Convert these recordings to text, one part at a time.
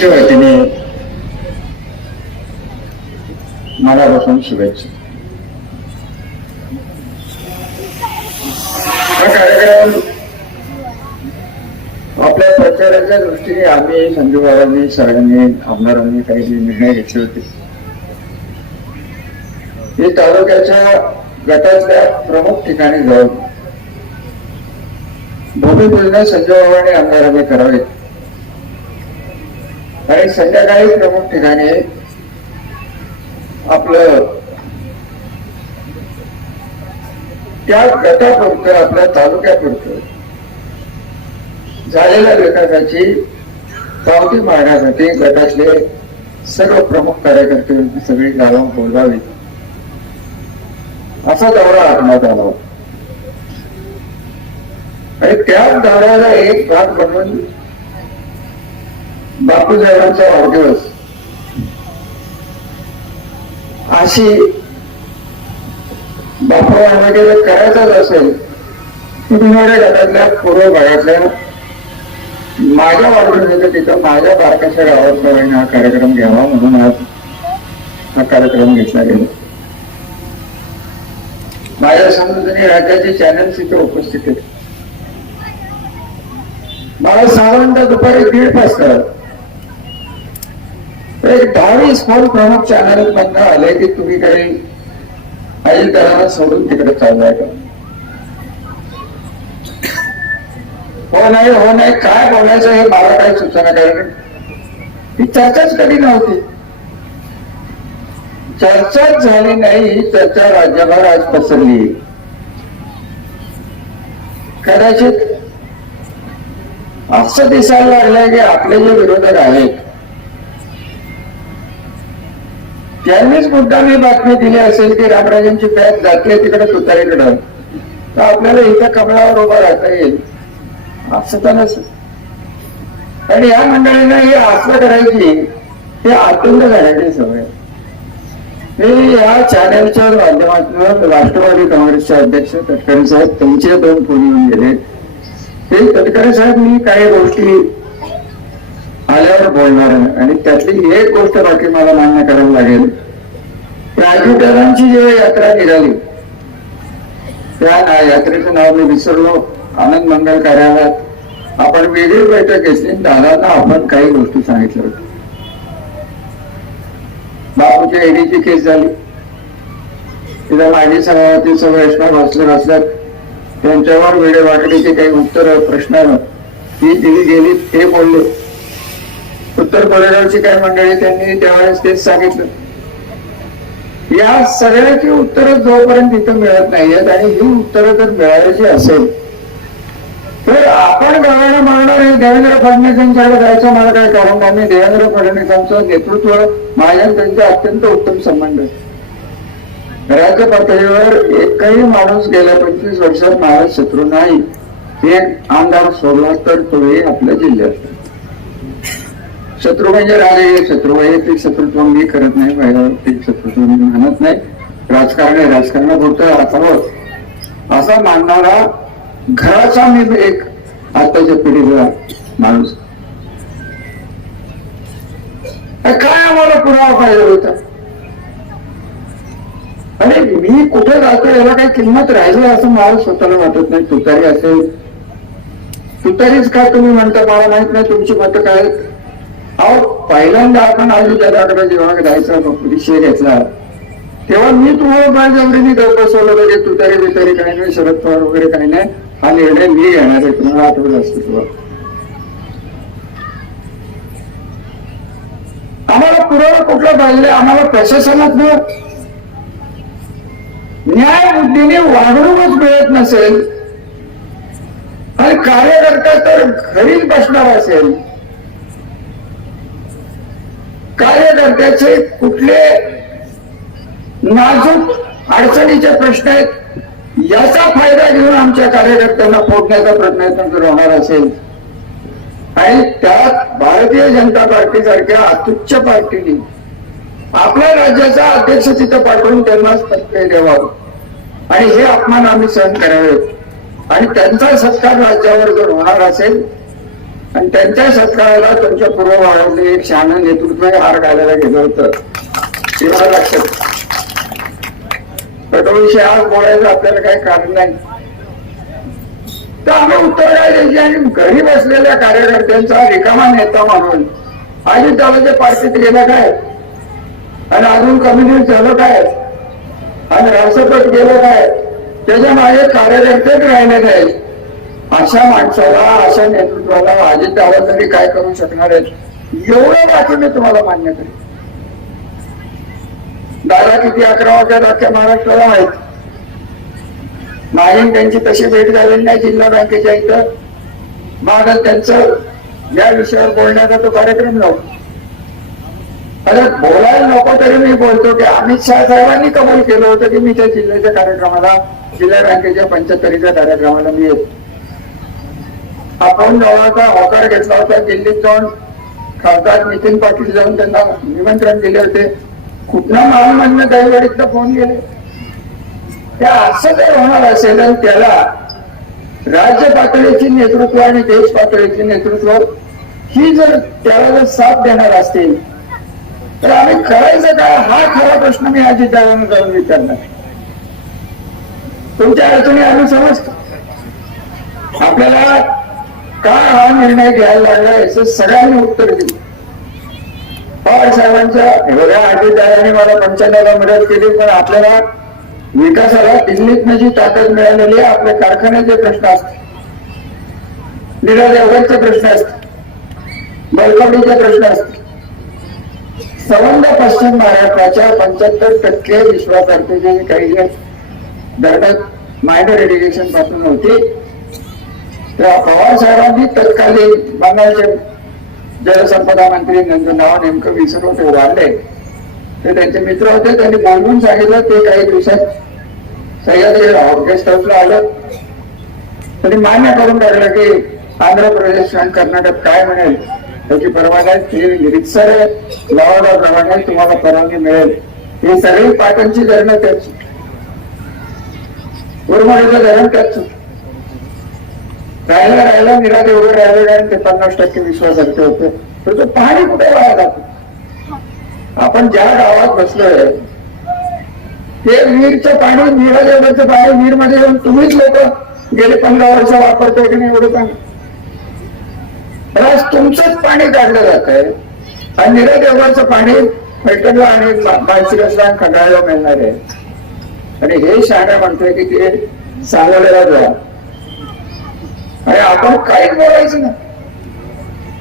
पक्षाच्या वतीने मनापासून शुभेच्छा. हा कार्यक्रम आपल्या प्रचाराच्या दृष्टीने आम्ही संजू बाबांनी सगळ्यांनी आमदारांनी काही निर्णय घेतले होते. हे तालुक्याच्या गटातल्या प्रमुख ठिकाणी जाऊन भूमिपूजन संजू बाबांनी आमदारांनी करावे आणि संध्याकाळी प्रमुख ठिकाणी आपलं त्या गटापुरतं आपल्या तालुक्यापुरतं झालेल्या विकासाची पावती मारण्यासाठी गटातले सर्व प्रमुख कार्यकर्ते सगळी गावात बोलावी असा दौरा आखण्यात आला आणि त्या दौऱ्याला एक भाग म्हणून बापूसाहेबांचा वाढदिवस अशी बापूरावांना जर करायचाच असेल तर गटातल्या पूर्व भागातल्या माझ्या वाढदिवसाच्या तिथं माझ्या बारकाशा गावात हा कार्यक्रम घ्यावा म्हणून आज हा कार्यक्रम घेतला गेला. माझ्या समजून राज्याचे चॅनल्स इथे उपस्थित आहेत. मला साधारणतः दुपारी 1:30 वाजता एक 10-20 फोन प्रमुख चॅनल मधनं आले की तुम्ही काही अजितदादांना सोडून तिकडे चाललाय का. हो नाही काय बोलायचं हे मला काही सूचना कारण ही चर्चाच कधी नव्हती. चर्चाच झाली नाही. चर्चा राज्यभर आज पसरली. कदाचित असं दिसायला लागलंय की आपले जे विरोधक आहेत त्यांनीच मुद्दामी बातमी दिली असेल की रामराजांची पॅच जाते तिकडे तुतारीकडं तर आपल्याला इथं कमळावर उभा राहता येईल असं तर नसेल. आणि या मंडळीनं हे असं करायची हे अत्यंत घालायची सवय. मी या चॅनलच्या माध्यमातून राष्ट्रवादी काँग्रेसचे अध्यक्ष तटकरे साहेब त्यांचे 2 फोन येऊन गेले. ते तटकरे साहेब मी काही गोष्टी आल्यावर बोलणार आहे आणि त्यातली एक गोष्ट बाकी मला मान्य करावं लागेल. राजूदादांची जेव्हा यात्रा निघाली त्या यात्रेचं नाव मी विसरलो. आनंद मंगल कार्यालयात आपण वेगळी बैठक घेतली. दादांना आपण काही गोष्टी सांगितल्या होत्या. बापूच्या ईडीची केस झाली. तिथं माजी सभापती वैष्णव बसले असल्यात त्यांच्यावर वेळे वाकडीचे काही उत्तर प्रश्न ही दिली गेली ते बोलले. उत्तर कोरेगावची काही मंडळी त्यांनी त्यावेळेस तेच सांगितलं. या सगळ्याची उत्तरं जोपर्यंत इथं मिळत नाहीयेत आणि ही उत्तरं जर मिळायची असेल तर आपण गावाला मागणार हे देवेंद्र फडणवीसांच्याकडे जायचं मला काय कारण नाही. मी देवेंद्र फडणवीसांचं नेतृत्व माझ्या त्यांचे अत्यंत उत्तम संबंध आहे. राज्य पातळीवर एकही माणूस गेल्या 25 वर्षात माझा शत्रू नाही. एक आमदार सोडला तर तोही आपल्या जिल्ह्यात. शत्रू म्हणजे राजकीय शत्रू. वैयक्तिक शत्रुत्व मी करत नाही. वैयक्तिक शत्रुत्व मी मानत नाही. राजकारण आहे. राजकारणापुरतं असावं असा मानणारा घराचा मी एक आताच्या पिढीला माणूस. काय आम्हाला पुरावा पाहिजे होता आणि मी कुठे जातो याला काही किंमत राहिली असं मला स्वतःला वाटत नाही. तुतारी असेल तुतारीच का तुम्ही म्हणता मला माहित नाही तुमची मतं काय. अहो पहिल्यांदा आपण आधी दादाकडे जेव्हा जायचा विषय घेतला तेव्हा मी तुम्हाला बळजबरीने बसवलं पाहिजे. तुतारी बितारी काही नाही. शरद पवार वगैरे काही नाही. हा निर्णय मी घेणार आहे. तुम्हाला आठवलं असतं तुला. आम्हाला पुरावा कुठला पाहिजे. आम्हाला प्रशासनात न्याय बुद्धीने वागणूकच मिळत नसेल आणि कार्यकर्ता तर घरीच बसणार असेल. कार्यकर्त्याचे कुठले नाजूक अडचणीचे प्रश्न आहेत याचा फायदा घेऊन आमच्या कार्यकर्त्यांना फोडण्याचा प्रयत्न जर होणार असेल आणि त्यात भारतीय जनता पार्टी सारख्या अत्युच्च पार्टीने आपल्या राज्याचा अध्यक्ष तिथं पाठवून त्यांनाच प्रत्यय द्यावा आणि हे अपमान आम्ही सहन करावेत आणि त्यांचा सत्कार राज्यावर जर होणार असेल आणि त्यांच्या सत्काराला तुमच्या पूर्वभागातले एक शहाणं नेतृत्व हार घालायला गेलं होतं, हे मला लक्षात. तो विषय आज बोलायचं आपल्याला काही कारण नाही. तर आम्ही उत्तर काय द्यायची, आणि घरी बसलेल्या कार्यकर्त्यांचा रिकामा नेता म्हणून अजित दादाच्या पार्टीत गेलं काय, आणि अजून कम्युनिस्ट झालं काय, आणि राष्ट्रपत गेलं काय, त्याच्या मागे कार्यकर्तेच राहिले नाही. अशा माणसाला, अशा नेतृत्वाला अजित दादा तरी काय करू शकणार आहेत, एवढं बाकी मी तुम्हाला मान्य करेन. दादा किती 11 वाजता अख्ख्या महाराष्ट्राला आहेत. माझी त्यांची तशी भेट झालेली नाही जिल्हा बँकेच्या इथं. मागं त्यांचं या विषयावर बोलण्याचा तो कार्यक्रम नव्हता. अरे बोलायला नको तरी मी बोलतो की अमित शहा साहेबांनी कबूल केलं होतं की मी त्या जिल्ह्याच्या कार्यक्रमाला, जिल्हा बँकेच्या 75च्या कार्यक्रमाला मी येतो. आपण जवळचा होकार घेतला होता. दिल्लीत जाऊन खासदार नितीन पाटील जाऊन त्यांना निमंत्रण दिले होते. कुठला महामंडळ दैवडीतला फोन गेले. त्या असं जर होणार असेल आणि त्याला राज्य पातळीची नेतृत्व आणि देश पातळीचे नेतृत्व ही जर त्याला जर साथ देणार असतील तर आम्ही करायचं काय, हा खरा प्रश्न मी अजितदादांना जाऊन विचारणार. तुमच्या अडचणी आम्ही समजतो. आपल्याला का हा निर्णय घ्यायला लागला याचं सगळ्यांनी उत्तर दिलं. पवार साहेबांच्या एवढ्या अजितदादांनी मला 95ला मदत केली, पण आपल्याला विकासाला दिल्लीतनं जी ताकद मिळालेली आहे, आपल्या कारखान्याचे प्रश्न असतात, निरादेवगडचे प्रश्न असतात, बलकवडीचे प्रश्न असतात. संबंध पश्चिम महाराष्ट्राच्या 75% विश्वासार्थीचे काही जे धरणात मायनर इरिगेशन पासून होती, तेव्हा पवार साहेबांनी तत्कालीन बंगालचे जलसंपदा मंत्री, त्यांचं नाव नेमकं विसरलो, ते वाढले, ते त्यांचे मित्र होते, त्यांनी बोलवून सांगितलं. ते काही दिवसात सह्याद्री गेस्ट हाऊसला आलं. त्यांनी मान्य करून टाकलं की आंध्र प्रदेश आणि कर्नाटक काय म्हणेल त्याची परवा नाही, रितसर प्रमाणे तुम्हाला परवानगी मिळेल. ही सगळी पाटणची धरणं त्याच, उरमडीचं धरण त्याच, राहिला निरादे वगैरे राहिलं, आणि ते 50% विश्वासार्थ होतं. तर तो पाणी कुठे वाया जातो. आपण ज्या गावात बसलोय ते वीरचं पाणी, निरादेवचं पाणी वीरमध्ये येऊन तुम्हीच लोक गेले 15 वर्ष वापरतोय की नाही एवढं पाणी. आज तुमचंच पाणी काढलं जात आहे, आणि निरादेवचं पाणी पैठणला आणि बाळशिरसला खंडाळला मिळणार आहे. आणि हे शहाणा म्हणतोय की ते सांगोल्याला जा, आणि आपण काहीच बोलायचं नाही.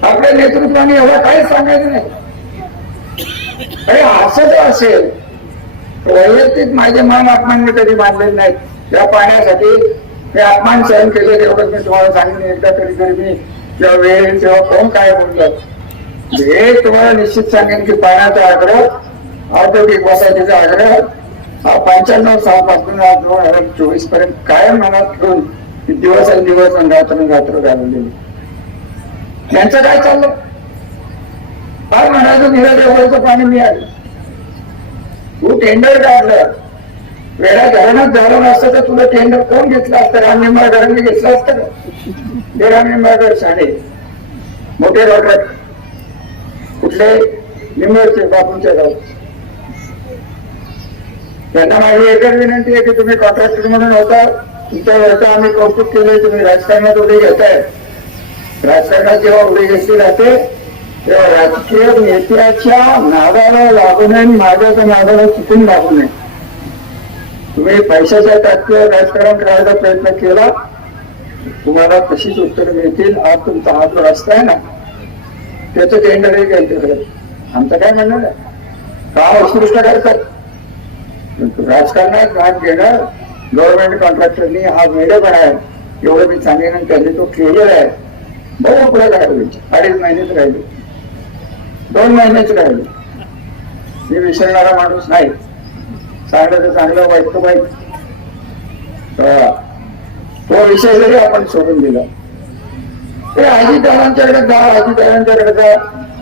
आपल्या नेतृत्वाने एवढं काहीच सांगायचं नाही. अरे असं जर असेल, वैयक्तिक माझे मान अपमान मी कधी मानलेले नाहीत. त्या पाण्यासाठी हे अपमान सहन केले, एवढंच मी तुम्हाला सांगितलं. एकदा कधीतरी मी जेव्हा वेळ तेव्हा कोण काय बोललं, हे तुम्हाला निश्चित सांगेन की पाण्याचा आग्रह, औद्योगिक वसाहतीचा आग्रह 95 सालपासून 2024 पर्यंत कायम मनात ठेवून दिवस आणि दिवस आणि रात्र घालवलेली. यांचं काय चाललं, काय म्हणायचं, निरादेवचं पाणी मिळालं, तू टेंडर काढलं, वेळा धरणात झालं नसतं तर तुला टेंडर कोण घेतलं असतं. रामनिंबाळकरांनी घेतलं असतं का. ते रामनिंबाळकर शाळे मोठे रॉकेट कुठले निंबळचे बापूंच्या गाव. त्यांना माझी एकच विनंती आहे की तुम्ही कॉन्ट्रॅक्टर म्हणून होता, तुमच्या वेळेचं आम्ही कौतुक केलंय. तुम्ही राजकारणात उडी घेताय. राजकारणात जेव्हा उडी घेतली जाते तेव्हा राजकीय नेत्याच्या नादाला लागू नये, माझ्याच्या नादाला चुकून लागू नये. तुम्ही पैशाच्या ताकदीवर राजकारण करायचा प्रयत्न केला, तुम्हाला तशीच उत्तर मिळतील. आज तुमचा हा जो रस्ता आहे ना, त्याचं टेंडरही केलं. आमचं काय म्हणणं नाही, काम उत्कृष्ट करतात. राजकारणात भाग घेणं गव्हर्नमेंट कॉन्ट्रॅक्टरनी हा वेळेपणा आहे, एवढं मी सांगेन. आणि त्यांनी तो केलेला आहे. बहु पुढे राहिलो, 2.5 महिनेच राहिलो, 2 महिनेच राहिलो. मी विसरणारा माणूस नाही. चांगलं तर चांगलं, वाईट तर वाईट. तो विषय जरी आपण सोडून दिला ते अजितदादांच्याकडे जा, अजितदादांच्याकडे जा,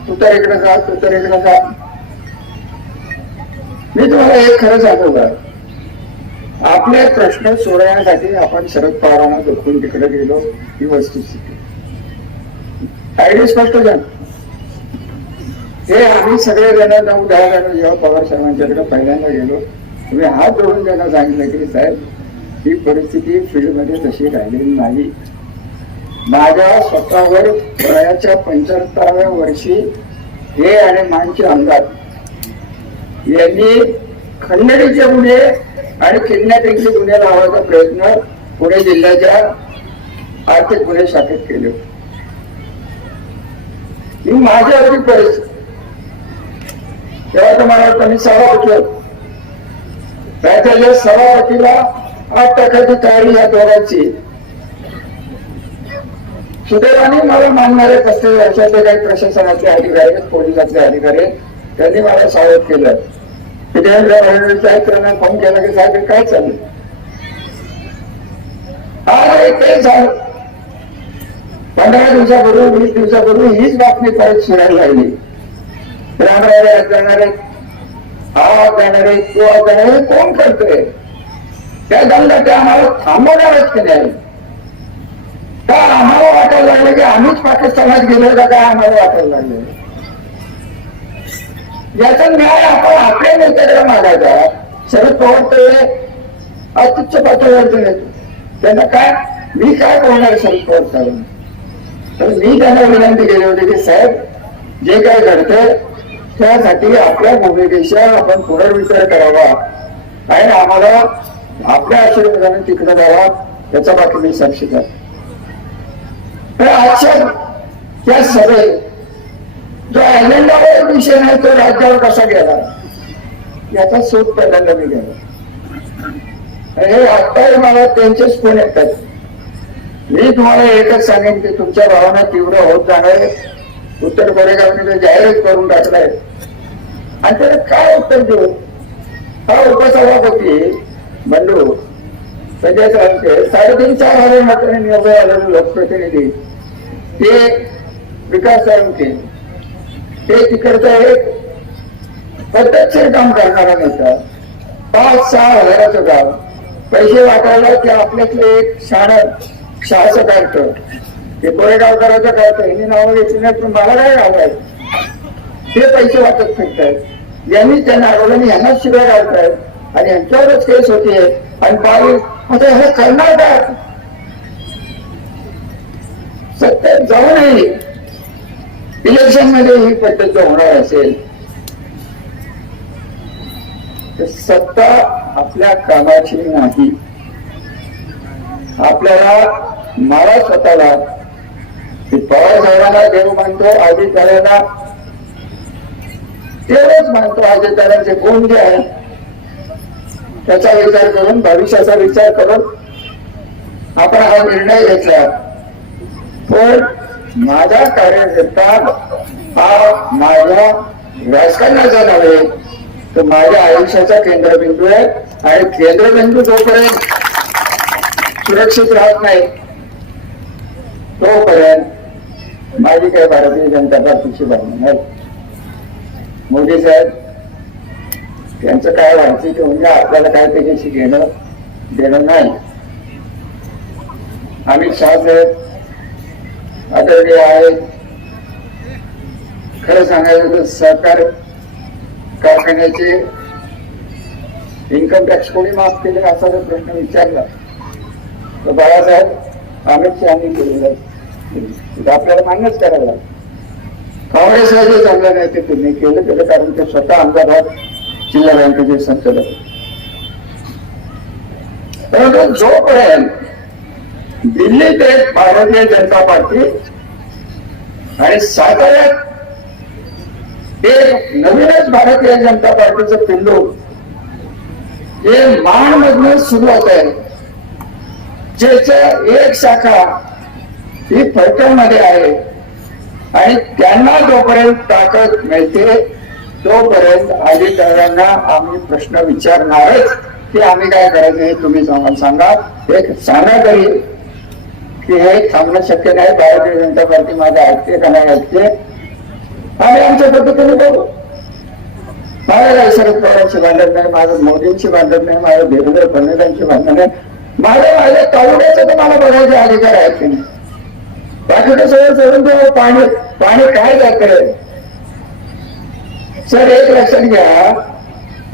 तू तर इकडे जा, तू तर इकडे जा. मी तुम्हाला एक खरं सांगू का, आपले प्रश्न सोडवण्यासाठी आपण शरद पवारांना दुखून तिकडे गेलो, ही वस्तुस्थिती. आयडी स्पष्ट झालं. हे आम्ही सगळे जण 9-10 जण जेव्हा पवार साहेबांच्याकडे पहिल्यांदा गेलो, तुम्ही हात जोडून त्यांना सांगितलं की साहेब, ही परिस्थिती फील्डमध्ये तशी राहिलेली नाही. माझ्या स्वतःवर वयाच्या 75व्या वर्षी हे आणि मानचे आमदार यांनी खंडणीचे गुन्हे आणि किडनॅपिंगचे गुन्हे लावण्याचा प्रयत्न पुणे जिल्ह्याच्या आर्थिक गुन्हे शाखेत केले. ही माझ्यावरची परिस्थिती. तेव्हा तुम्हाला वाटतं मी सभापती होतो. राज्याच्या सभापतीला 8% तयारी या दोघांची. सुदैवाने मला मानणारे 35 वर्षाचे काही प्रशासनाचे अधिकारी आहेत, पोलिसाचे अधिकारी आहेत, त्यांनी मला सावध केलं. देवेंद्र फडणवीस साहेबांना फोन केला की साहेब काय चाललं. आज ते झालं. 15 दिवसापूर्वी 20 दिवसापूर्वी हीच बातमी परत सुरायला लागली. रामराव जाणारे, आवाज जाणारे, किंवा जाणारे कोण करतोय त्या दंड ते आम्हाला थांबवणारच की नाही. का आम्हाला वाटायला लागलं की आम्हीच पाकिस्तानात गेलो का काय आम्हाला वाटायला लागलं. याचा न्याय आपण आपल्या नेत्याकडे मागायचा. शरद पवार ते अत्युच्च पातळीवरचे नेते, त्यांना काय मी काय बोलणार शरद पवार साहेब. तर मी त्यांना विनंती केली होती की साहेब, जे काय घडतंय त्यासाठी आपल्या भूमिकेचा आपण पुनर्विचार करावा आणि आम्हाला आपल्या आशीर्वादाने तिकडे जावा, त्याचा बाकी मी साक्षीदार. तर आजच्या त्या सभेत जो अजेंडावर विषय नाही तो राज्यावर कसा गेला याचा शोध पहिल्यांदा मी गेला. हे आत्ताही मला त्यांचेच फोन येतात. मी तुम्हाला एकच सांगेन की तुमच्या भावना तीव्र होत जाणार. उत्तर कोरेगावने जाहीर करून टाकलाय आणि त्याला काय उत्तर देऊ. हा उपसभापती बंधू संजय सारखे 3,500-4,000 मतांनी निवडून आलेले लोकप्रतिनिधी, ते विकास सारखे, ते तिकडचं एक पद्धतशीर काम करणारा नेता, 5-6 हजाराचं गाव पैसे वाटायला ते आपल्यातले एक शाळाचं काढतं. ते कोरेगावकरांचं काढतं. हिने नावं घेतली नाही पण मला काय घालाय, ते पैसे वाटत फिरतायत. यांनी त्यांना अडवलं, यांना शिवाय घालतायत आणि यांच्यावरच केस होते. आणि पाहिजे आता हे करणार काय. सत्तेत जाऊनही इलेक्शन मध्ये ही पद्धत होणार असेल तर सत्ता आपल्या कामाची नाही. आपल्याला मला स्वतःला पवार साहेबांना देव मानतो, अजितदारांना तेवढंच मानतो. अजितदारांचे गुण जे आहे त्याचा विचार करून, भविष्याचा विचार करून आपण हा निर्णय घेतला. पण माझा कार्यकर्ता हा माझ्या राजकारणाचा नव्हे तर माझ्या आयुष्याचा केंद्रबिंदू आहे. आणि केंद्रबिंदू जोपर्यंत सुरक्षित राहत नाही तोपर्यंत माझी काही भारतीय जनता पार्टीची भावना नाही. मोदी साहेब त्यांचं काय व्हायचं की म्हणजे आपल्याला काय त्याच्याशी घेणं देणं नाही. अमित शहा साहेब आदरणीय आहे. खरं सांगायचं तर सहकार कारखान्याचे इन्कम टॅक्स कोणी माफ केले असा जर प्रश्न विचारला तर बाळासाहेब अमित शहानी केलेला आहे. आपल्याला मान्यच करायला. काँग्रेसला जे चांगलं नाही ते तुम्ही केलं त्याचं कारण ते स्वतः आमदार जिल्हा बँकेचे संचालक. परंतु जोपर्यंत दिल्लीत एक भारतीय जनता पार्टी आणि साताऱ्यात एक नवीनच भारतीय जनता पार्टीचं पिल्लू हे माणमधून सुरू होत आहे, ज्याचं एक शाखा ही फलटणमध्ये आहे. आणि त्यांना जोपर्यंत ताकद मिळते तोपर्यंत अधिकाऱ्यांना आम्ही प्रश्न विचारणारच की आम्ही काय करायचं हे तुम्ही सांगा. एक सांगा तरी की हे थांबणं शक्य नाही. भारतीय जनता पार्टी माझ्या ऐकते का नाही ऐकते आम्ही आमच्या पद्धतीने बघू. माझं काही शरद पवारांची भांडण नाही, माझं मोदींची भांडण नाही, माझं देवेंद्र फडणवीसांची भांडण नाही. माझ्या तालुक्याचं तर मला बघायचे अधिकार आहेत की नाही. बाकीचं सगळं सोडून तो पाणी पाणी काय जात सर. एक लक्षात घ्या,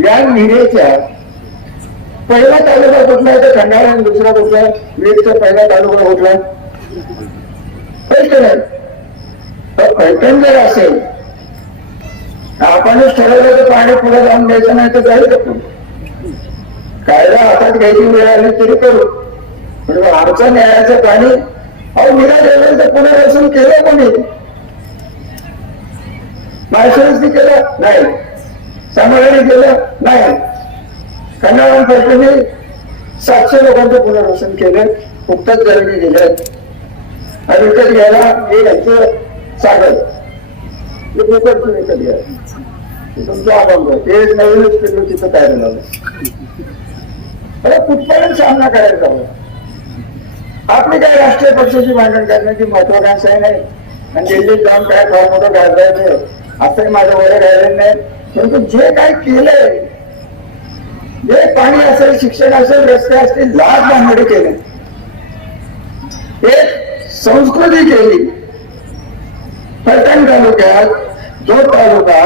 या विहिरीच्या पहिला तालुका कुठला आहे तर खंडाळा आणि दुसरा कुठला, विहिरीचा पहिला तालुका कुठला पैठण आहे. पैठण जर असेल आपणच ठरवलं तर पाणी पुढे जाऊन द्यायचं नाही तर जाईल आपण. कायदा हातात घ्यायची वेळ आली तरी करू, पण आमचं न्यायाचं पाणी अहो निघालेलं तर पुनर्वसन केलं कोणी? माळशिरसनी केलं नाही, सांगोल्याने केलं नाही, खंडाळा पैठणी 700 लोकांचं पुनर्वसन केलं, फुकटात जमिनी गेल्या आणि विकत घ्यायला हे यांचं सागर फुकटचं विकत घ्या तुमचं अभंग ते नवीनच केलं तिथं तयार झालं. कुठपर्यंत सामना करायचा हवा. आपली काय राष्ट्रीय पक्षाची भांडण करण्याची महत्वाकांक्षा नाही आणि दिल्लीत जाऊन काय फार मोठं गाजवायचं असंही माझं वय राहिलेलं नाही. परंतु जे काय केलंय, जे पाणी असेल, शिक्षण असेल, रस्ते असतील, लाख भानगडी केले, एक संस्कृती केली. पैठण तालुक्यात जो तालुका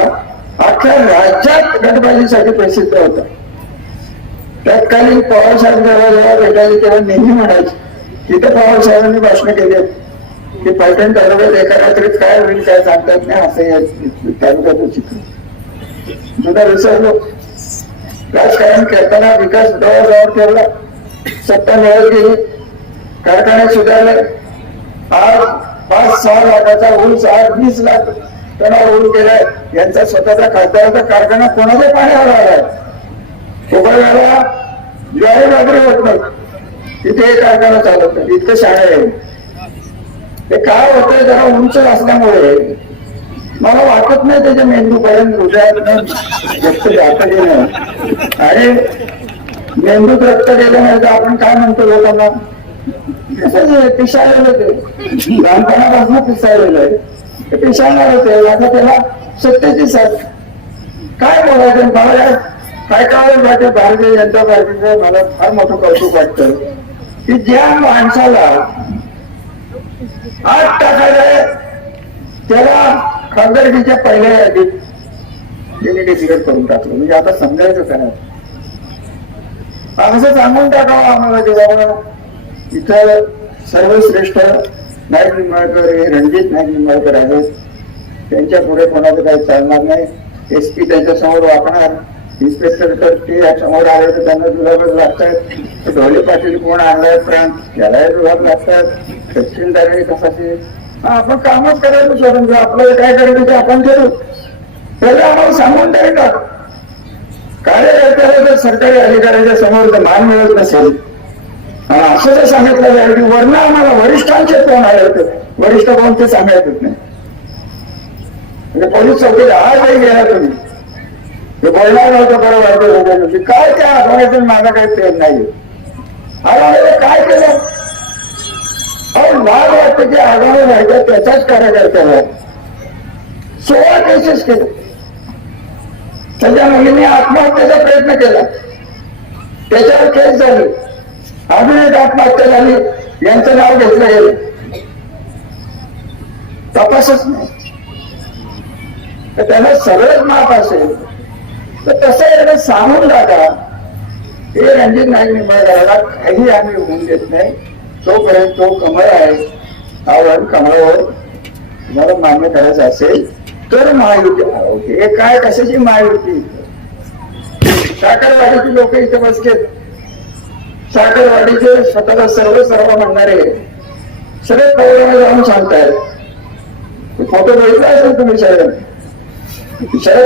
अख्ख्या राज्यात गटबाजीसाठी प्रसिद्ध होता, तत्कालीन पवार साहेब जेव्हा भेटायचे तेव्हा नेहमी म्हणायचे, तिथे पवार साहेबांनी भाषण केले की पैठण तालुक्यात एका रात्रीत काय होईल काय सांगतात नाही, असं या तालुक्याचं चित्र जुना विसरलो. राजकारण करताना विकास जवळ ठेवला, सत्ता मिळत गेली, कारखाने सुधारले. आज 5-6 लाखाचा ऊस आज 20 लाख टनावर ऊस केलाय. यांचा स्वतःचा खासदाराचा कारखाना कोणाच्या पाण्यावर आलाय. कोकणाला ज्वारी बाजरी होत नाही, तिथे एक कारखाना चालत नाही, इतकं शाळा आहे. ते काय होतंय, जरा उंच असल्यामुळे मला वाटत नाही त्याच्या मेंदूपर्यंत हृदयात रक्त जात गेलं आणि मेंदूत रक्त गेलं नाही तर आपण काय म्हणतो लोकांना पिसाळलेलं, ते लहानपणापासून पिसाळलेलं आहे, ते पिसाळणार होते. आता त्याला सत्तेची साथ काय बोलायचं. मला काय काय वाटतं, भारतीय जनता पार्टीचं मला फार मोठं कौतुक वाटतं की ज्या माणसाला आत टाकायला त्याला खासदारकीच्या पहिल्या यादीत त्यांनी डिक्लेअर करून टाकलं. म्हणजे आता समजायचं काय, असं सांगून टाकावं आम्हाला की बाबा इथं सर्वश्रेष्ठ नाईक निंबाळकर हे रणजित नाईक निंबाळकर आहेत, त्यांच्या पुढे कोणाचं काही चालणार नाही. SP त्यांच्या समोर वाकणार, इन्स्पेक्टर तर ते समोर आले तर त्यांना जुलाबच लागतात. ढोले पाटील कोण आणलाय प्रांत, त्यालाही जुलाब लागतात. तहसीलदारांनी कशाचे आपण कामच करायचं सोडून आपल्याला काय करायचं ते आपण करू, त्याला आम्हाला सांगून द्यायला. कार्यकर्त्याला जर सरकारी अधिकाऱ्याच्या समोर जर मान मिळत नसेल, असं जर सांगितलं जाईल की वर्ण आम्हाला वरिष्ठांचे कोण आले होते, वरिष्ठ कोण ते सांगायचंच नाही. म्हणजे पोलीस चौकीत आजही गेला तुम्ही ते बोलणार नव्हतं, बरं वाटतं काय त्या आठवड्यातून माझा काही प्रेम नाही. आठवड्याला काय केलं, लाज वाटतं की आगामी राहिलं त्याच्याच कार्यकर्त्याला 16 केसेस केले. त्याच्या मुलीने आत्महत्येचा प्रयत्न केला, त्याच्यावर केस झाली, अजून एक आत्महत्या झाली, यांचं नाव घेतलं गेलं, तपासच नाही. तर त्याला सगळंच माफ असेल तर तसं याला सांगून टाका हे रणजित नाईक निंबाळकरला काही आम्ही होऊन देत नाही. तोपर्यंत तो कमळ आहे, आवड कमळावर तुम्हाला मान्य करायचं असेल तर महायुती. हे काय कशाची महायुती, साखरवाडीची लोक इथे बसलेत, साखरवाडीचे स्वतःला सर्व म्हणणारे शरद पवारांना जाऊन सांगतायत. फोटो बघितला असेल तुम्ही शरद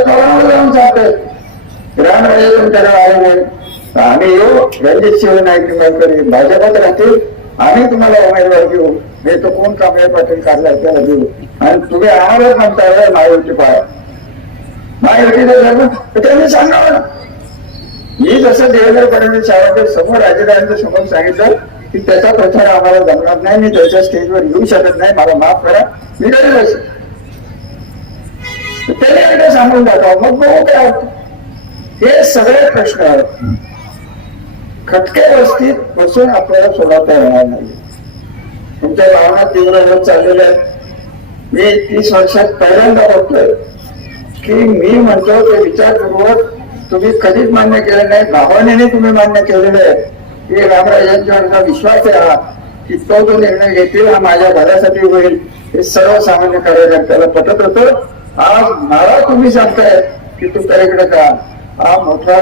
पवारांना जाऊन सांगतायत रामराजे तुमच्याकडे आल्यामुळे आम्ही येऊ, रणजित सिंह नाईक निंबाळकर भाजपात राहतील, आम्ही तुम्हाला उमेदवार घेऊ, हे तो कोण कांबळे पाटील काढला त्याला देऊ आणि तुम्ही आम्हालाच म्हणताय महायुती पाहा. महायुतीचं धर्म त्यांनी सांगावं. मी जसं देवेंद्र फडणवीस साहेबांच्या समोर राजकारण्यांच्या समोर सांगितलं की त्याचा प्रचार आम्हाला जमणार नाही, मी त्याच्या स्टेजवर येऊ शकत नाही, मला माफ करा, मी गरीब असेल. त्याने एकदा सांगून टाकावं, मग बघू काय होतं. हे सगळे प्रश्न खटके वस्तीत बसून आपल्याला सोडवता येणार नाही. तुमच्या भावना तीव्र होत चाललेल्या आहेत. मी 30 वर्षात पहिल्यांदा बघतोय की मी म्हणतो ते विचारपूर्वक तुम्ही कधीच मान्य केलं नाही, भावनेने तुम्ही मान्य केलेलं आहे की रामराजांच्यावर विश्वास आहे हा की तो निर्णय घेतील, हा माझ्या भल्यासाठी होईल. हे सर्वसामान्य कार्यकर्त्याला पटत होतं. आज मला तुम्ही सांगताय की तू त्याकडे का, हा मोठा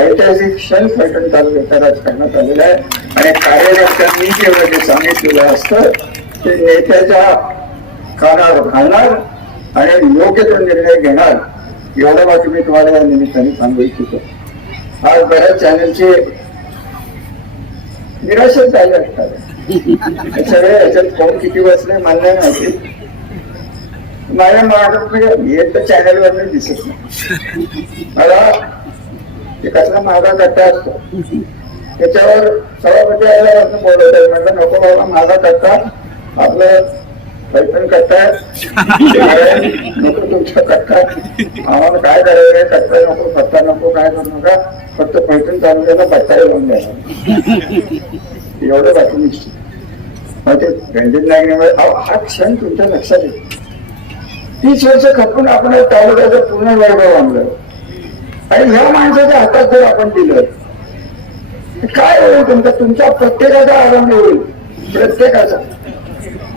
ऐतिहासिक क्षण फलटण तालुक्याच्या राजकारणात आलेला आहे. आणि कार्यकर्त्यांनी जेव्हा जे सांगितलेलं असतं ते नेत्याच्या कानावर घालणार आणि योग्य तो निर्णय घेणार, एवढं बाकी मी तुम्हाला या निमित्ताने सांगू इच्छितो. आज बऱ्याच चॅनलचे निराशच झाले असतात. सगळे याच्यात कोण किती बसले मला माहिती. माझ्या महाराष्ट्रात हे तर चॅनलवर नाही दिसत नाही. मला ते कसला माझा कट्टा असतो त्याच्यावर सभापती आल्यापासून बोलवतात. म्हटलं नको बाबा, माझा कट्टा आपलं पैठण कट्टा नको, तुमचा कट्टा आम्हाला काय करायचं, कट्टा नको, पत्ता नको, काय करू नका, फक्त पैठण तालुक्याला पत्ता लावून द्या, एवढं बाकी निश्चित. मग ते रणजित नाईकमुळे हा क्षण तुमच्या लक्षात येतो. 30 वर्ष खपून आपण तालुक्याचं पूर्ण वैभव आणलं आणि ह्या माणसाच्या हातात जर आपण दिलं काय होईल तुमच्या प्रत्येकाचा आनंद होईल. प्रत्येकाचा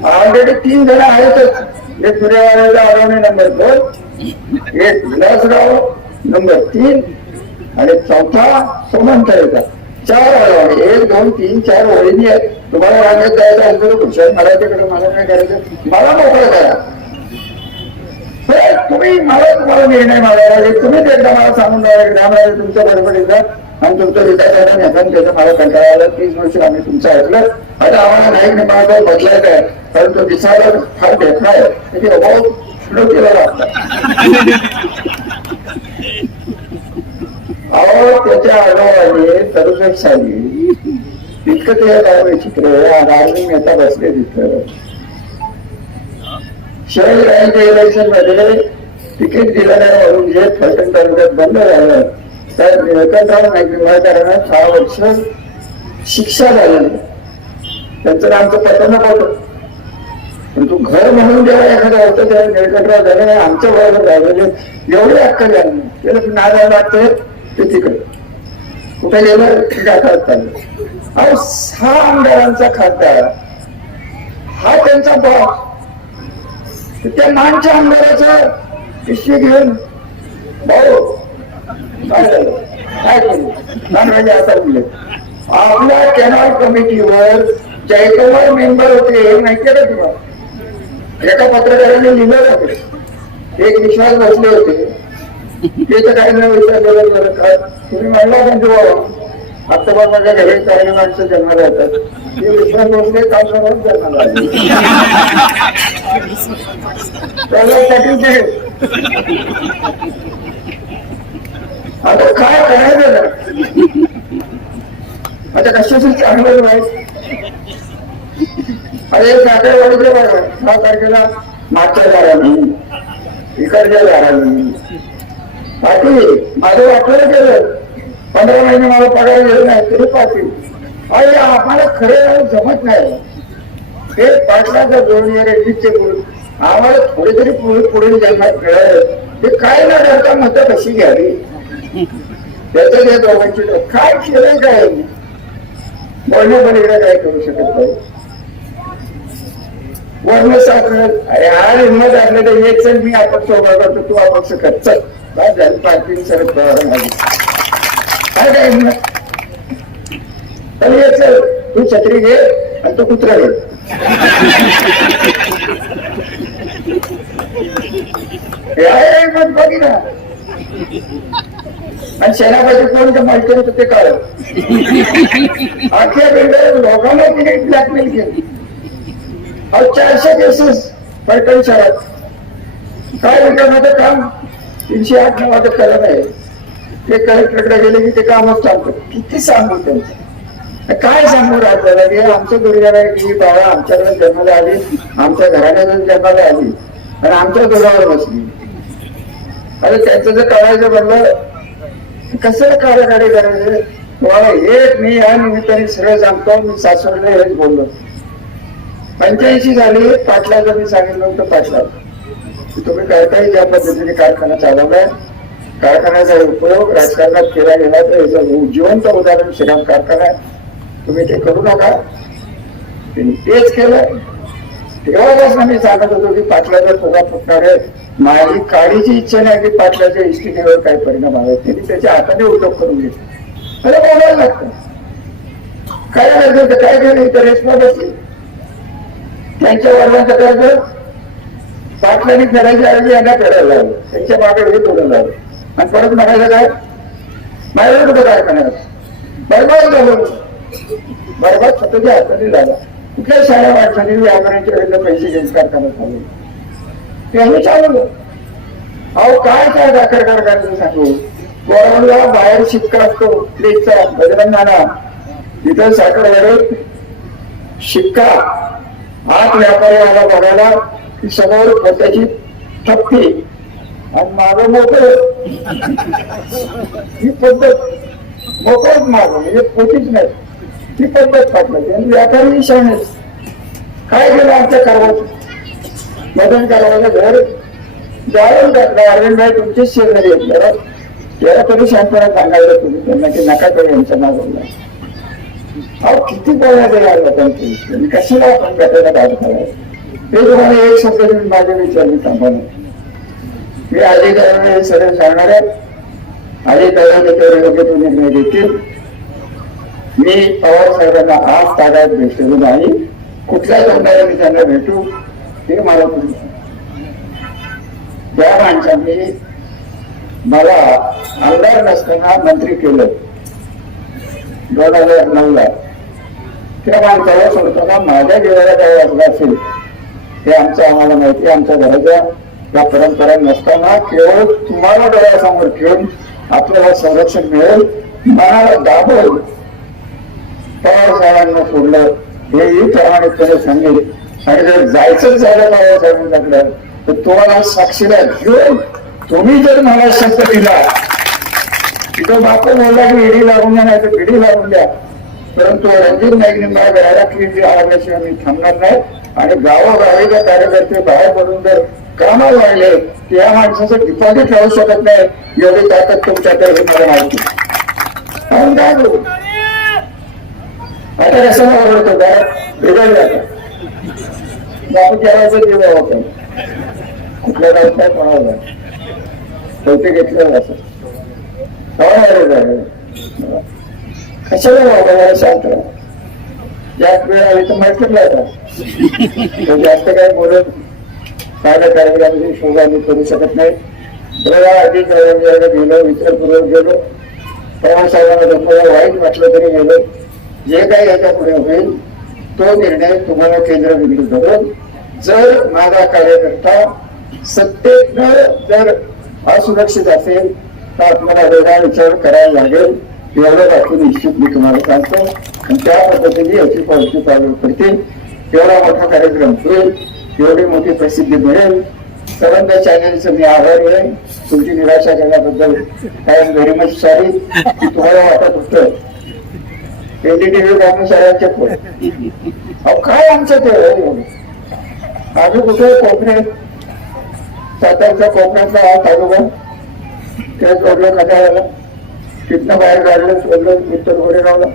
ऑलरेडी 3 जण आहेतच. एक सूर्यवाडीला आरवणे नंबर 2, एक विलासराव नंबर 3 आणि चौथा सोमंत येतात. 4 आरवणे, 1 2 3 4 ओळीनी आहेत. तुम्हाला रांगेत जायचं असेल तर कुठल्याही मराठीकडे, मला काय करायचं, मला मोकळं करा. तुम्हाला निर्णय मागायला लागेल. तुम्हीच एकदा मला सांगून रामराजे तुमच्या बरोबरीचा आणि तुमचं विकासाचा नेता त्याचा मला कंटाळा आला. 30 वर्ष आम्ही तुमचं ऐकलं. आता आम्हाला नाही मला बदलायचं आहे, कारण तो दिसायला फार भेटला आहे, त्याची अभाव सुरू केला लागतात. अहो त्याच्या अनुभवाने 67 साली इतकं ते विचित्र राजकीय नेता बसले तिथं. शहरांच्या इलेक्शन मध्ये तिकीट दिलं नाही म्हणून जे फलटण तालुक्यात बंद झालं तर निळकंठराव नाईक निंबाळकरांना 6 वर्ष शिक्षा झालेली. त्यांचं आमचं पतन होतं. पण तू घर म्हणून जेव्हा एखादं होतं तेव्हा निळकंठराव झाले आमच्या बरोबर राहिलेले एवढे अक्कल झाले त्याला नादाला लागतं ते तिकडे कुठे गेलं जातात चाललं. अहो 6 आमदारांचा खासदार हा त्यांचा बॉस, त्या मानच्या आमदाराचं पिशवी घेऊन भाऊ काय झालं, काय करू रामराजे आता बोलले. आपल्या कॅनॉल कमिटीवर जयकुमार मेंबर होते हे माहिती का तुम्हाला? एका पत्रकाराने लिहिलं होते. एक विश्वास बसले होते ते तर काही नाही विचारलं काय तुम्ही म्हणला पण तेव्हा आता पण माझ्या घरी काही माणसं जन्माला येतात. ते विश्वास बसले काम करून जन्माला आले. आता काय करायचं आता कशाचं चांगलं माहिती. अरे साखरवाडीचे बघा 6 तारखेला मागच्या दारांनी इकडच्या दारांनी पाटील माझं वाटलं गेलं 15 महिने मला पगार गेलं नाही तरी पाटील अरे आम्हाला खरं जमत नाही. हे पाटलाचा जोडणी रेड्डीचे गुरु आम्हाला थोडी तरी पुढील जन्मात मिळालं. ते काय न करता मत कशी घ्यावी त्याचं या दोघांची काय केलंय काय बोलण्यापलीकडे काय करू शकत नाही. वर्ण साधलं अरे आज हिंमत असलं तर एक चल मी आपण सोबत करतो तू अपक्ष कर चल काय झालं पाटील शरद पवार काय काय हिंमत तर ये चल तू छत्री घे आणि तो कुत्रा घे. बघी ना आणि सेनापती कोण तर माहिती होतं ते काळ अख्ख्या बिल्डर लोकांना तिने ब्लॅकमेल केली. 400 केसेस पैठण शहरात काय विकासाचं काम 308 नावाचं कलम आहे. ते कलेक्टरकडे गेले की ते कामच चालतं. किती सांगू त्यांचं काय सांगू राज्याला की आमचं दुर्गाला की बाळा आमच्याकडे जन्माला आली आमच्या घराण्यातून जन्माला आली आणि आमच्या दुरावर बसली. अरे त्यांचं जर करायचं म्हणलं कसं कार्यकारी करायचं. तुम्हाला एक मी या निमित्ताने सरळ सांगतो मी सासवडला हेच बोललो 85 झाली. पाटलाचं मी सांगितलं होतं, पाटला तुम्ही करताय ज्या पद्धतीने कारखाना चालवलाय, कारखान्याचा उपयोग राजकारणात केला गेला तर याचं जिवंत उदाहरण श्रीराम कारखाना आहे. तुम्ही ते करू नका. त्यांनी तेच केलं. तेव्हापासून मी सांगत होतो की पाटलाचा फुगा फुटणार आहे. माझी काळीची इच्छा नाही की पाटलाच्या इष्टिकेवर काही परिणाम हवे. त्यांनी त्याच्या हाताने उद्योग करून घेतले. मला बोलायला लागतं. काय लागलं तर काय केलं, इतर रेशमा बसली. त्यांच्या वडिलांचं कर्ज पाटलांनी फेडायच्या ऐवजी यांना फेडायला लागलं. त्यांच्या मागे हे तोडून लागलं आणि परत म्हणायचं काय, माझ्या कुठं काय करणार, बरबाद झालं. बरबाद स्वतःच्या हाताने झाला. कुठल्या साऱ्या माणसांनी व्यापाऱ्यांच्या वेळेला पैसे घेऊन कारखाना चालवले. त्यांनी चालवलं. अहो काय काय दाखल कारखान्याचं सांगू. गोरवणला बाहेर शिक्का असतो प्लेटचा, बजरंगाना तिथं साखर शिक्का. आत व्यापारी आला बघायला की समोर त्याची थप्पी आणि मागं मोकळं. ही पद्धत मोकळच माग म्हणजे पोटीच नाही. ती पद्धत पाठवली आणि व्यापारी विषयाने काय केलं आमच्या कारवाचं मदन कारवाचं घर जाळून टाकलं. अरविंद भाई तुमचीच शेजारी आहेत. त्याला तरी शांतपणा सांगायचं तुम्ही त्यांना की नका करू यांच्या मागवला. अहो किती बोलण्यात येणार लोकांची, कशाला आपण गटाला दाद करायचं. ते तुम्हाला एक शब्द माझ्या विचारली थांबवलं. मी अधिकाऱ्यांना सरळ सांगणार आहे. अधिकाऱ्या त्याच्यावर योग्य तो निर्णय देतील. मी पवार साहेबांना आज ताब्यात भेटलेलो नाही. कुठल्या तोंडाने मी त्यांना भेटू हे मला तुम्ही त्या माणसांनी मला आमदार नसताना मंत्री केलं 2009ला. त्या माणसाला सांगताना माझ्या जीवाला काय वाटलं असेल हे आमचं आम्हाला माहिती. आमच्या घराच्या या परंपरा नसताना केवळ तुम्हाला डोळ्यासमोर ठेवून आपल्याला संरक्षण मिळेल मनाला दाबून पवार साहेबांना सोडलं हेही प्रामाणिकपणे सांगेल. आणि जर जायचंच झालं पवार साहेबांकडे तर तुम्हाला साक्षीला घेऊन तुम्ही जर मला शब्द दिला तिथं बापू बोलला की ईडी लागून द्या नाही तर ईडी लागून द्या, परंतु रणजित नाईकने मला घराला किडी आवडल्याशिवाय मी थांबणार नाही. आणि गावोगावीच्या कार्यकर्ते बाहेर पडून जर कामाला लागले की या माणसाचं डिपॉझिट राहू शकत नाही एवढी ताकद तुमच्याकडे हे मला माहिती. म्हणून काय करू आता कशाला आवडतो घरात बिघडलं आता बापू जेवायचं जेव्हा होतं कुठल्या गावात काय कोणाला पैसे घेतलं असं कशाला वागायला शांत जास्त वेळ आली तर म्हटलं आता जास्त काय बोलत साध्या कार्यक्रमाची शोधा मी करू शकत नाही. बघा आधी गेलो विचारपूर्वक गेलो. पवार साहेबांना जमलं वाईट वाटलं तरी गेलो. जे काही याच्या पुढे होईल तो निर्णय तुम्हाला केंद्र बिंदू धरून जर माझा कार्यकर्ता सत्तेतनं जर असुरक्षित असेल तर आपल्याला वेगळा विचार करायला लागेल. एवढं बाकी निश्चित मी तुम्हाला सांगतो आणि त्या पद्धतीने याची पावती चालू करतील. एवढा मोठा कार्यक्रम होईल, एवढी मोठी प्रसिद्धी मिळेल. सर्वांच्या चॅनलचं मी आभारी आहे. तुमची निराशा केल्याबद्दल कायम व्हेरी मच सॉरी. तुम्हाला वाटत होतं एनडीटीव्ही कर्मचाऱ्यांचे फोन अहो काय आमचं ते आम्ही कुठे कोकणात सातारच्या कोकणातला हा तालुका त्या सोडलं कटाळ्याला तिथनं बाहेर काढलं सोडलं उत्तर गोरेगावला.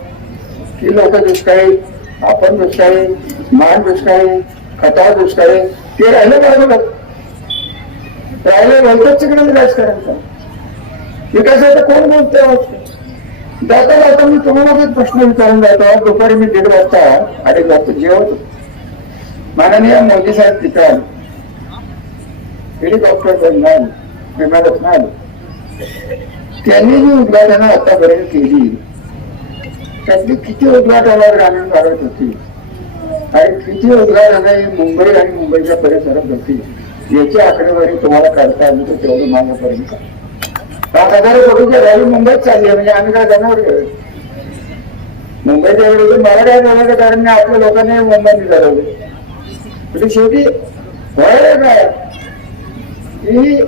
ही लोक दुष्काळी, आपण दुष्काळी, मान दुष्काळी, खताळ दुष्काळी ते राहिले बाजूला राहिले बोलतात तिकडे राजकारणचा विकासाचं कोण बोलतोय. जाता जाता मी तुम्हाला एक प्रश्न विचारून जातो. दुपारी मी 1:30 वाजता 2:30 वाजता जेवत माननीय मोदी साहेब तिथं हेलिकॉप्टर नाही विमानात नाही. त्यांनी जी उद्घाटनं आतापर्यंत केली त्यातली किती उद्घाटनावर ग्रामीण भागात होती आणि किती उद्घाटनं मुंबई आणि मुंबईच्या परिसरात होती याची आकडेवारी तुम्हाला काढता आली तर तेवढं मागपर्यंत 5,000 कोटीच्या गाडी मुंबईत चालली आहे. म्हणजे आम्ही काय जाणार मुंबईच्या वेळी मला काय बोलायचं कारण मी आपल्या लोकांनी मुंबईत चालवले. म्हणजे शेवटी व्हायला काय की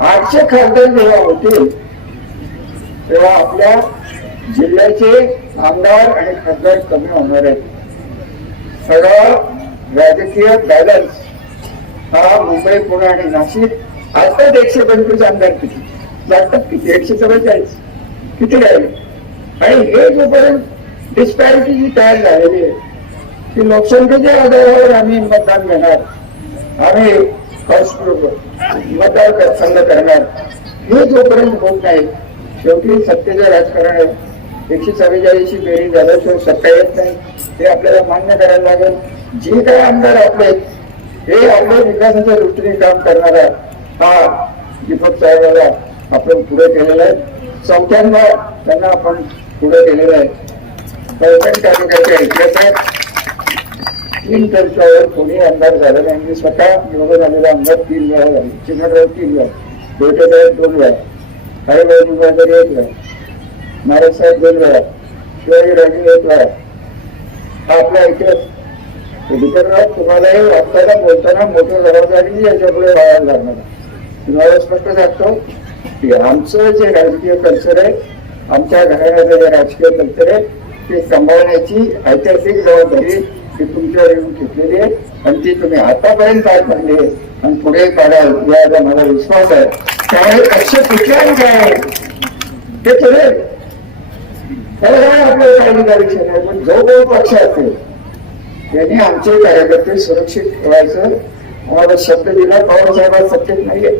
800 खासदार जेव्हा होते तेव्हा आपल्या जिल्ह्याचे आमदार आणि खासदार कमी होणार आहेत. सगळं राजकीय बॅलन्स हा मुंबई, पुणे आणि नाशिक आताच 125 आमदार किती लागतात, किती 144 किती राहील. आणि हे जोपर्यंत डिस्पॅरिटी जी तयार झालेली आहे की लोकसंख्येच्या आधारावर आम्ही मतदान घेणार, आम्ही मतदार संघ करणार, हे जोपर्यंत होत नाही, शेवटी सत्तेचं राजकारण आहे. 144ची बेरीज झाल्याशिवाय सत्ता येत नाही, हे आपल्याला मान्य करायला लागेल. जे काही आमदार आपले हे आपल्या विकासाच्या दृष्टीने काम करणारा हा दीपक साहेबाला आपण पुढे केलेला आहे. चौथ्यांदा त्यांना आपण पुढे केलेलं आहे. पैठण तालुक्याच्या इतिहासात 3 टर्चावर कोणी आमदार झाला नाही. मी स्वतः निवडून आलेला आमदार 3 वेळा झाले. चिन्हराव 3 वेळा, बेटेसाहेब 2 वेळा, हरिभाऊ 1 वेळा, नारायण साहेब 2 वेळा, शिवाजीराजे 1 वेळा. हा आपला इतिहास. दीपकराव, तुम्हालाही वाचताना बोलताना मोठी जबाबदारी याच्यापुढे व्हायला लागणार. तुम्हाला स्पष्ट सांगतो की आमचं जे राजकीय कल्चर आहे, आमच्या घराण्याचं जे राजकीय कल्चर आहे, ते सांभाळण्याची ऐतिहासिक जबाबदारी ती तुमच्यावर येऊन घेतलेली आहे आणि ती तुम्ही आतापर्यंत काय पाहिजे आणि पुढे काढाल याचा मला विश्वास आहे. त्यामुळे पक्ष कुठल्याही काय ते करेल, त्याला काय आपल्याला काही कार्यक्षण आहे. पण जो काही पक्ष असेल त्यांनी आमचे कार्यकर्ते सुरक्षित ठेवायचं आम्हाला शब्द दिला. पवार साहेब सत्तेत नाहीये,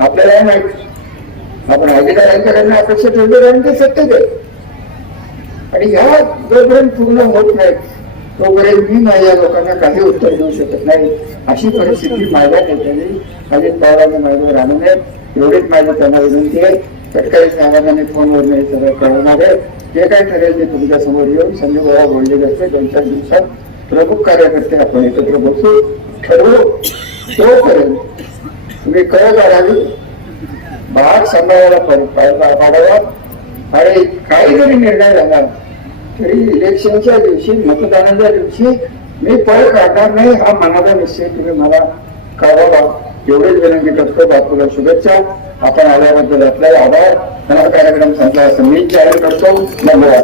आपल्याला माहिती. आपण अधिकाऱ्यांच्याकडनं अपेक्षा ठेवली कारण ते सत्तेत आहे. आणि ह्या जोपर्यंत पूर्ण होत नाही तोपर्यंत मी माझ्या लोकांना काही उत्तर देऊ शकत नाही. अशी परिस्थिती माझ्या नेत्यांनी अजित पवारांनी माझ्यावर आणू नये एवढीच माझी त्यांना विनंती आहे. तत्काळी साहेबांनी फोनवर नाही सगळं कळवणार आहे. जे काय ठरेल ते तुमच्या समोर येऊन संजय बोललेले असते. 2-4 दिवसात प्रमुख कार्यकर्ते आपण एकत्र बसू, ठरवू. तोपर्यंत तुम्ही कळ काढावी, भाग सांभाळायला पाडावा. आणि काही जरी निर्णय झाला तरी इलेक्शनच्या दिवशी, मतदानाच्या दिवशी मी पळ काढणार नाही हा मनाचा निश्चय तुम्ही मला कळवावा. एवढेच विनंती करतो. बापूला शुभेच्छा. आपण आल्याबद्दल आपल्याला आभार. हा कार्यक्रम संपला असं मी जाहीर करतो. धन्यवाद.